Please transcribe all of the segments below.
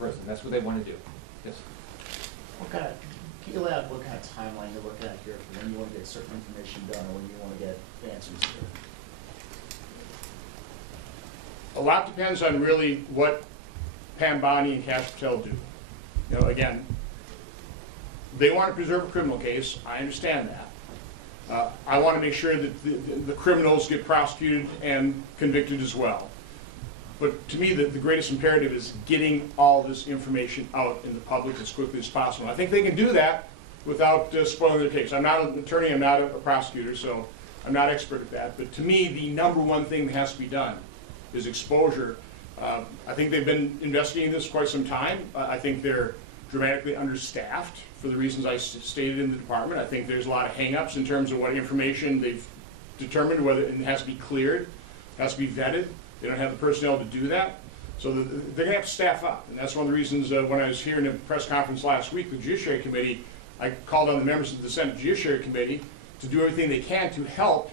prison. That's what they want to do. Yes. Can you lay out what kind of timeline you're looking at here for when you want to get certain information done or when you want to get answers here? A lot depends on really what Pam Bondi and Cash Patel do. You know, again, they want to preserve a criminal case. I understand that. I want to make sure that the criminals get prosecuted and convicted as well. But to me, the greatest imperative is getting all this information out in the public as quickly as possible. I think they can do that without spoiling their case. I'm not an attorney, I'm not a prosecutor, so I'm not expert at that. But to me, the number one thing that has to be done is exposure. I think they've been investigating this quite some time. I think they're dramatically understaffed for the reasons I stated in the department. I think there's a lot of hang-ups in terms of what information they've determined, whether it has to be cleared, has to be vetted. They don't have the personnel to do that. So they're going to have to staff up. And that's one of the reasons when I was here in a press conference last week with the Judiciary Committee, I called on the members of the Senate Judiciary Committee to do everything they can to help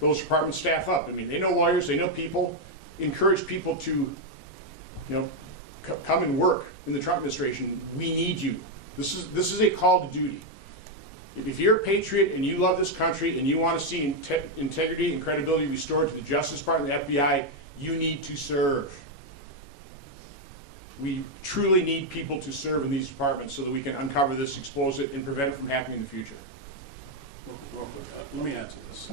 those departments staff up. I mean, they know lawyers, they know people, encourage people to, you know, come and work in the Trump administration. We need you. This is a call to duty. If you're a patriot and you love this country and you want to see integrity and credibility restored to the Justice Department and the FBI, you need to serve. We truly need people to serve in these departments so that we can uncover this, expose it, and prevent it from happening in the future. Real quick, let me answer this.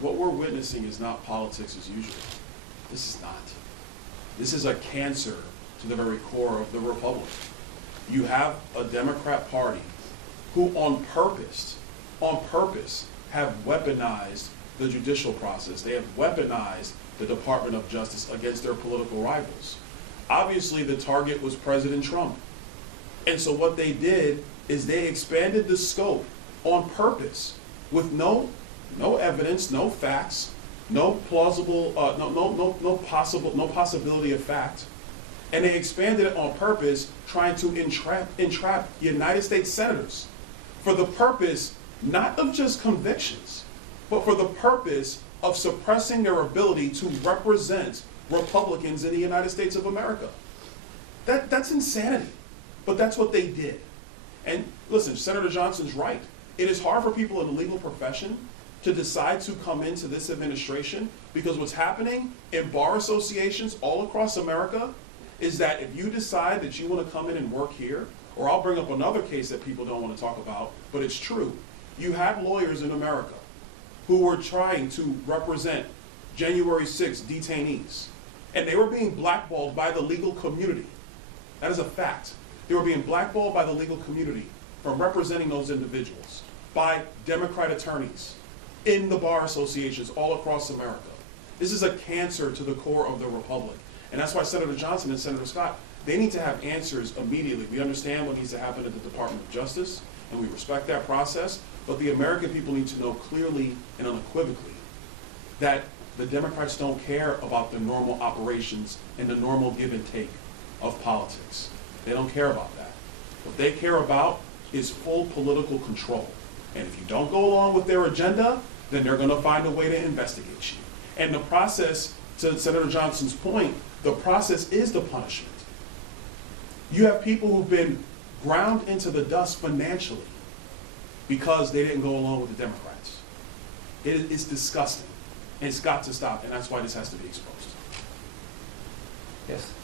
What we're witnessing is not politics as usual. This is not. This is a cancer to the very core of the Republic. You have a Democrat Party who on purpose have weaponized the judicial process. They have weaponized the Department of Justice against their political rivals. Obviously, the target was President Trump. And so what they did is they expanded the scope on purpose with no evidence, no facts, no plausible, no possibility of fact. And they expanded it on purpose, trying to entrap United States senators for the purpose not of just convictions, but for the purpose of suppressing their ability to represent Republicans in the United States of America. That's insanity, but that's what they did. And listen, Senator Johnson's right. It is hard for people in the legal profession to decide to come into this administration because what's happening in bar associations all across America is that if you decide that you want to come in and work here, or I'll bring up another case that people don't want to talk about, but it's true. You had lawyers in America who were trying to represent January 6 detainees, and they were being blackballed by the legal community. That is a fact. They were being blackballed by the legal community from representing those individuals by Democrat attorneys in the bar associations all across America. This is a cancer to the core of the Republic. And that's why Senator Johnson and Senator Scott, they need to have answers immediately. We understand what needs to happen at the Department of Justice, and we respect that process, but the American people need to know clearly and unequivocally that the Democrats don't care about the normal operations and the normal give and take of politics. They don't care about that. What they care about is full political control. And if you don't go along with their agenda, then they're going to find a way to investigate you. And the process, to Senator Johnson's point, the process is the punishment. You have people who've been ground into the dust financially because they didn't go along with the Democrats. It's disgusting. And it's got to stop, and that's why this has to be exposed. Yes.